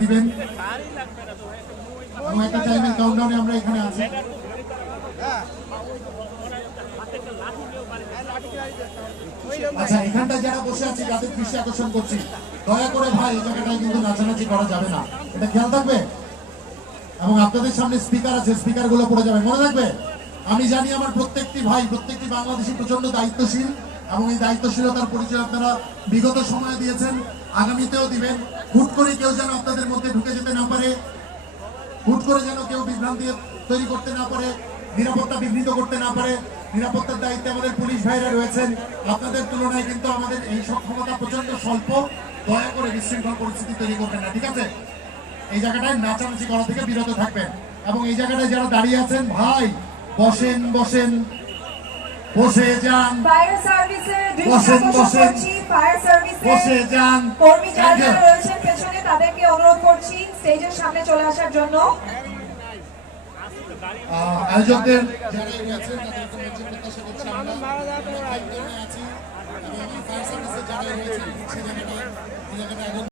দিবেন এবং একটা টাইমের কাউন্টডাউনে আমরা এখানে আছি। আচ্ছা, এখানটা যারা বসে আছি যাদের দৃষ্টি আকর্ষণ করছি, দয়া করে ভাই এই জায়গাটায় কিন্তু নাচানাচি করা যাবে না, এটা খেয়াল থাকবে। এবং আপনাদের সামনে স্পিকার আছে, স্পিকার গুলো পড়ে যাবে, মনে থাকবে। আমি জানি আমার প্রত্যেকটি ভাই, প্রত্যেকটি বাংলাদেশি প্রচন্ড দায়িত্বশীল এবং এই দায়িত্বশীলতার পরিচয় আপনারা বিগত সময়ে দিয়েছেন, আগামীতেও দিবেন। হুট করে কেউ যেন আপনাদের মধ্যে ঢুকে যেতে না পারে, হুট করে যেন কেউ বিভ্রান্তি তৈরি করতে না পারে, নিরাপত্তা বিঘ্নিত করতে না পারে। নিরাপত্তার দায়িত্বে আমাদের পুলিশ ভাইরা রয়েছেন, আপনাদের তুলনায় কিন্তু আমাদের এই সক্ষমতা প্রচন্ড স্বল্প। দয়া করে বিশৃঙ্খল পরিস্থিতি তৈরি করবেন না, ঠিক আছে? এই জায়গাটায় নাচানাচি করা থেকে বিরত থাকবেন। এবং এই জায়গাটায় যারা দাঁড়িয়ে আছেন ভাই, বসেন বসেন, বসে যান, বসেন বসেন, বসে যান। কর্মী যারা রয়েছেন পেছনে তাদেরকে অনুরোধ করছি স্টেজের সামনে চলে আসার জন্য। আয়োজকদের যারা রয়েছেন তাদেরকে মঞ্চে প্রত্যাশা করছি আমরা। আছি এবং ফায়ার সার্ভিসের যারা রয়েছেন সেই জায়গাটায়